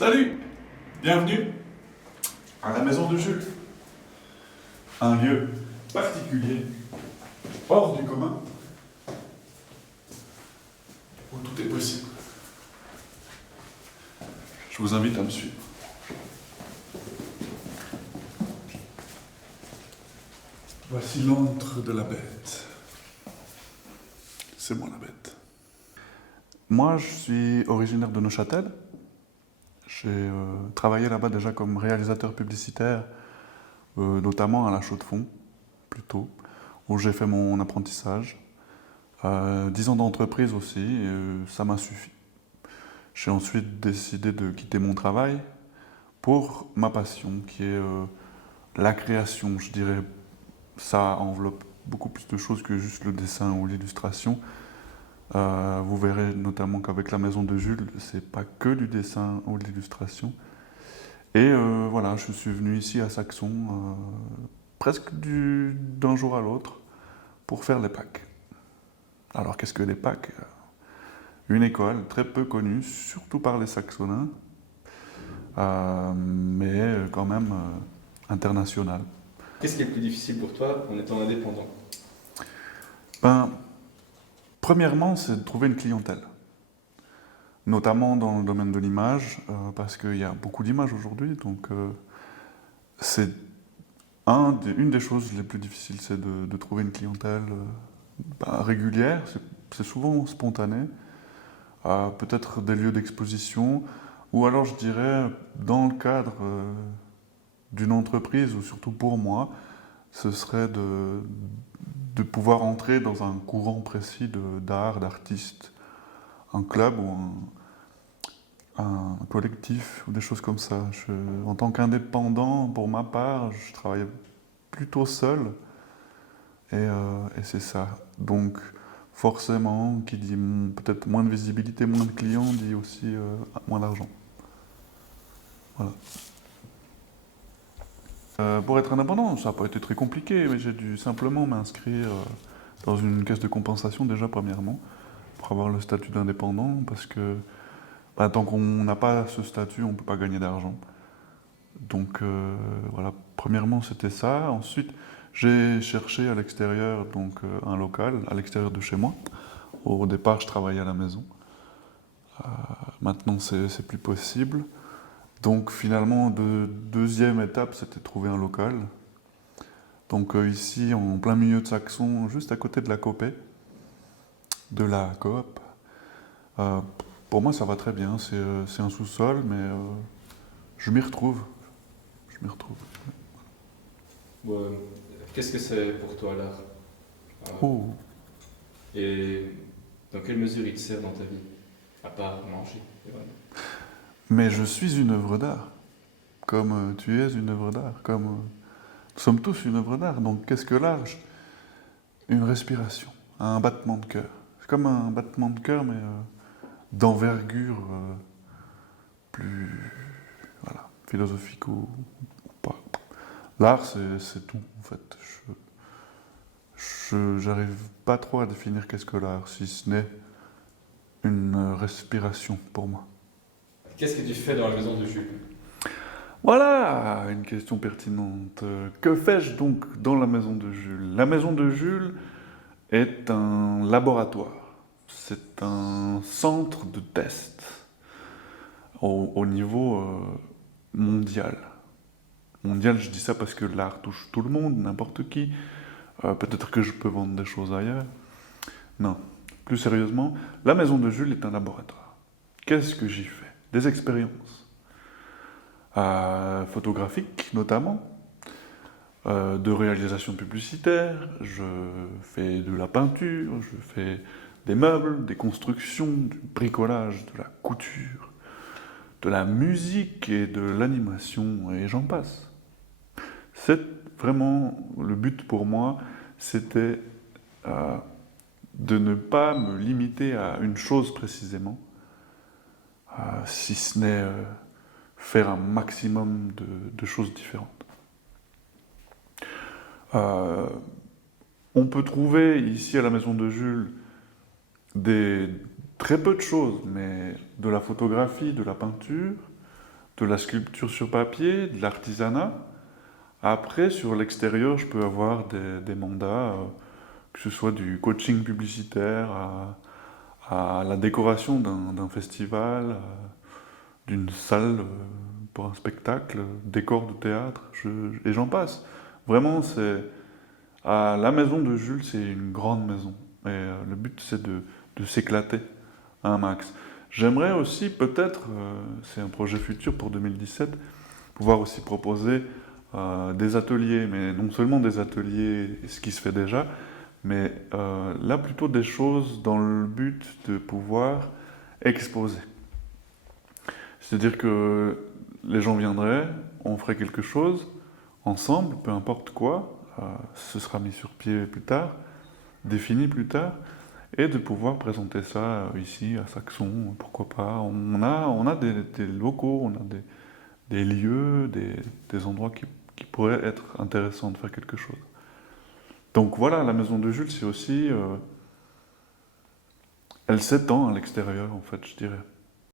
Salut! Bienvenue à la maison de Jules. Un lieu particulier, hors du commun, où tout est possible. Je vous invite à me suivre. Voici l'antre de la bête. C'est moi la bête. Moi, je suis originaire de Neuchâtel. J'ai travaillé là-bas déjà comme réalisateur publicitaire, notamment à la Chaux-de-Fonds, plutôt, où j'ai fait mon apprentissage. 10 ans d'entreprise aussi, et ça m'a suffi. J'ai ensuite décidé de quitter mon travail pour ma passion, qui est la création. Je dirais, ça enveloppe beaucoup plus de choses que juste le dessin ou l'illustration. Vous verrez notamment qu'avec la maison de Jules, c'est pas que du dessin ou de l'illustration. Et voilà, je suis venu ici à Saxon, presque d'un jour à l'autre, pour faire les Pâques. Alors qu'est-ce que les Pâques? Une école très peu connue, surtout par les Saxonins, mais quand même internationale. Qu'est-ce qui est le plus difficile pour toi en étant indépendant? Ben, premièrement, c'est de trouver une clientèle, notamment dans le domaine de l'image, parce qu'il y a beaucoup d'images aujourd'hui, donc c'est une des choses les plus difficiles, c'est de trouver une clientèle régulière, c'est souvent spontané, peut-être des lieux d'exposition, ou alors je dirais dans le cadre d'une entreprise, ou surtout pour moi, ce serait de pouvoir entrer dans un courant précis d'art, d'artistes, un club ou un collectif, ou des choses comme ça. En tant qu'indépendant, pour ma part, je travaille plutôt seul, et c'est ça. Donc, forcément, qui dit peut-être moins de visibilité, moins de clients, dit aussi moins d'argent. Voilà. Pour être indépendant, ça n'a pas été très compliqué, mais j'ai dû simplement m'inscrire dans une caisse de compensation déjà premièrement, pour avoir le statut d'indépendant, parce que tant qu'on n'a pas ce statut, on ne peut pas gagner d'argent. Donc voilà, premièrement c'était ça. Ensuite, j'ai cherché à l'extérieur, donc un local, à l'extérieur de chez moi. Au départ, je travaillais à la maison. Maintenant, c'est plus possible. Donc finalement, deuxième étape, c'était trouver un local. Donc ici, en plein milieu de Saxon, juste à côté de la Copé, de la coop. Pour moi, ça va très bien. C'est un sous-sol, mais je m'y retrouve. Je m'y retrouve. Ouais. Qu'est-ce que c'est pour toi l'art? Oh. Et dans quelle mesure il te sert dans ta vie? À part manger, évidemment. Mais je suis une œuvre d'art. Comme tu es une œuvre d'art. Comme nous sommes tous une œuvre d'art. Donc qu'est-ce que l'art? Une respiration, un battement de cœur. C'est comme un battement de cœur, mais d'envergure plus voilà, philosophique ou pas. L'art, c'est tout, en fait. J'arrive pas trop à définir qu'est-ce que l'art, si ce n'est une respiration pour moi. Qu'est-ce que tu fais dans la maison de Jules? Voilà, une question pertinente. Que fais-je donc dans la maison de Jules? La maison de Jules est un laboratoire. C'est un centre de test au niveau mondial. Mondial, je dis ça parce que l'art touche tout le monde, n'importe qui. Peut-être que je peux vendre des choses ailleurs. Non, plus sérieusement, la maison de Jules est un laboratoire. Qu'est-ce que j'y fais? Des expériences. Photographiques notamment, de réalisation publicitaire, je fais de la peinture, je fais des meubles, des constructions, du bricolage, de la couture, de la musique et de l'animation, et j'en passe. C'est vraiment le but pour moi, c'était de ne pas me limiter à une chose précisément, si ce n'est faire un maximum de choses différentes. On peut trouver ici à la maison de Jules très peu de choses, mais de la photographie, de la peinture, de la sculpture sur papier, de l'artisanat. Après, sur l'extérieur, je peux avoir des mandats, que ce soit du coaching publicitaire à la décoration d'un festival, d'une salle pour un spectacle, décor de théâtre, et j'en passe. Vraiment, la maison de Jules, c'est une grande maison. Et le but, c'est de s'éclater un max. J'aimerais aussi, peut-être, c'est un projet futur pour 2017, pouvoir aussi proposer des ateliers, mais non seulement des ateliers, ce qui se fait déjà, mais là plutôt des choses dans le but de pouvoir exposer. C'est-à-dire que les gens viendraient, on ferait quelque chose ensemble, peu importe quoi, ce sera mis sur pied plus tard, défini plus tard, et de pouvoir présenter ça ici à Saxon, pourquoi pas. On a des locaux, on a des lieux, des endroits qui pourraient être intéressants de faire quelque chose. Donc voilà, la maison de Jules, c'est aussi... elle s'étend à l'extérieur, en fait, je dirais.